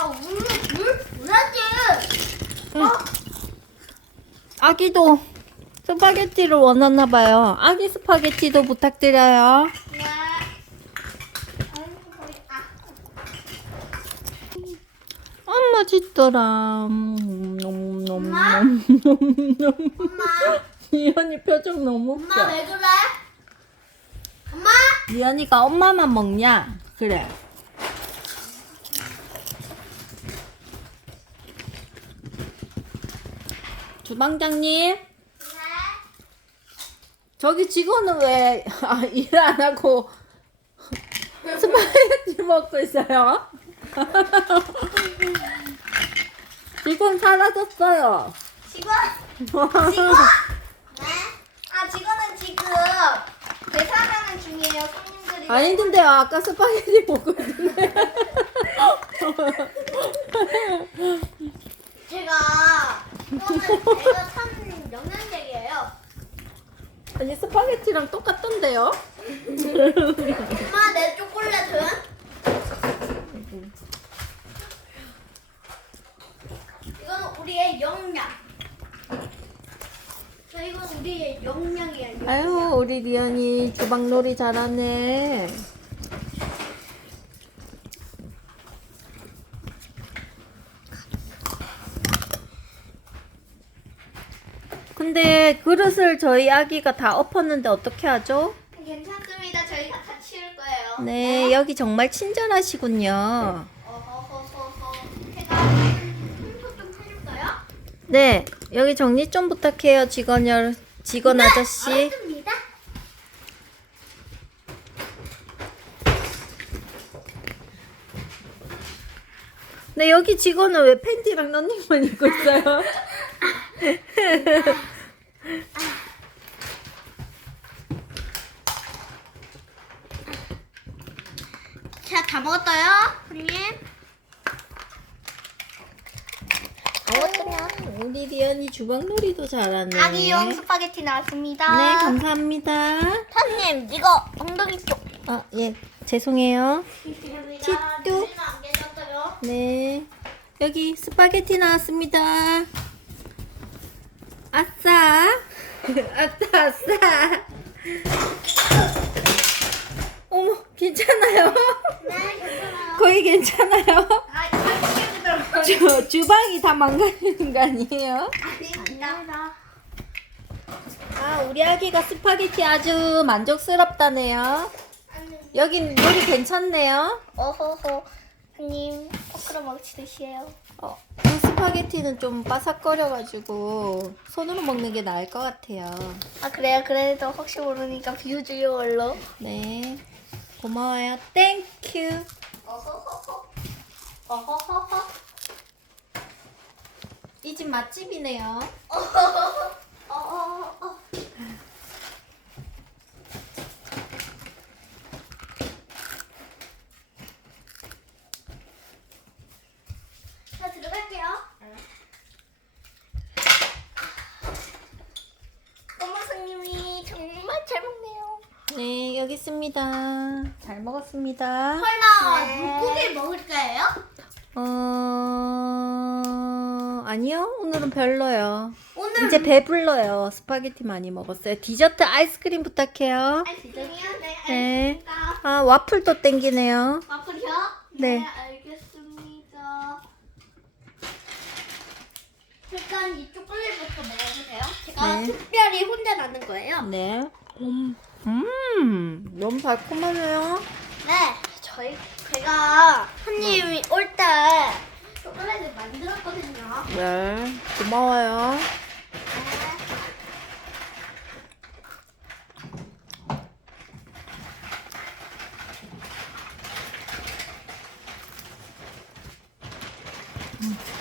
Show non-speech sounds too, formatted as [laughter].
아, 물, 물, 물하지. 응. 아기도 스파게티를 원하나 봐요. 아기 스파게티도 부탁드려요. 네. 아이고, 거의, 아, 아 맛있더라. 엄마? 엄마, 이현이 표정 너무 엄마 웃겨. 왜 그래? 엄마? 이현이가 엄마만 먹냐? 그래. 주방장님, 네. 저기 직원은 왜 일 안 하고 스파게티 먹고 있어요? [laughs] 직원 사라졌어요. 직원? 직원? 네. 아, 직원은 지금 계산하는 중이에요, 손님들이. 아니 근데요 아까 스파게티 먹고 있는데 제가, 이거는 제가 산 영양제예요. 아니 스파게티랑 똑같던데요? 엄마, 내 초콜릿은? 이거는 우리의 영양. 자, 이건 우리의 영양이에요. 영양. 아유 우리 리언이 주방놀이 잘하네 근데 그릇을 저희 아기가 다 엎었는데 어떻게 하죠? 괜찮습니다. 저희가 다 치울 거예요. 네 여기 정말 친절하시군요 어허허허허. 제가 청소 좀 해줄까요? 네 여기 정리 좀 부탁해요 직원 여 직원 아저씨 알았습니다. 네 여기 직원은 왜 팬티랑 런닝만 입고 있어요? [laughs] 자, 다 먹었어요, 손님. 먹었으면 우리 리언이 주방놀이도 잘하네 아기용 스파게티 나왔습니다. 네 감사합니다 손님, 이거 엉덩이 쪽. 아 예 죄송해요 깨졌어요. 네 여기 스파게티 나왔습니다 아싸 [laughs] 아싸 아싸 괜찮아요 네, 괜찮아요. 거의 괜찮아요 아. 주, 주방이 다 망가지는 거 아니에요? 아 우리 아기가 스파게티 아주 만족스럽다네요 여긴 요리 괜찮네요 어허허. 손님, 거꾸로 먹치듯이에요. 어, 이 스파게티는 좀 바삭거려가지고 손으로 먹는 게 나을 것 같아요 아, 그래요? 그래도 혹시 모르니까 비워주려 원로. 네 고마워요 땡큐 어허허허. 어허허허. 이 집 맛집이네요 어허허허. [laughs] 자, 들어갈게요. 꼬마 손님이 정말 잘 먹네요. 네 있습니다 잘 먹었습니다 설마 네. 물고기 먹을 거예요? 어... 아니요 오늘은 별로요 오늘 이제 배불러요 스파게티 많이 먹었어요 디저트 아이스크림 부탁해요 아이스크림이요? 네, 네. 알겠습니다. 아 와플도 땡기네요 와플이요? 네. 알겠습니다. 일단 이 초콜릿부터 먹어보세요. 제가 네. 특별히 혼자 만든 거예요. 네 음, 음 너무 달콤하네요 네, 저희 제가 손님이 올 때 초콜릿을 만들었거든요. 네 고마워요 네.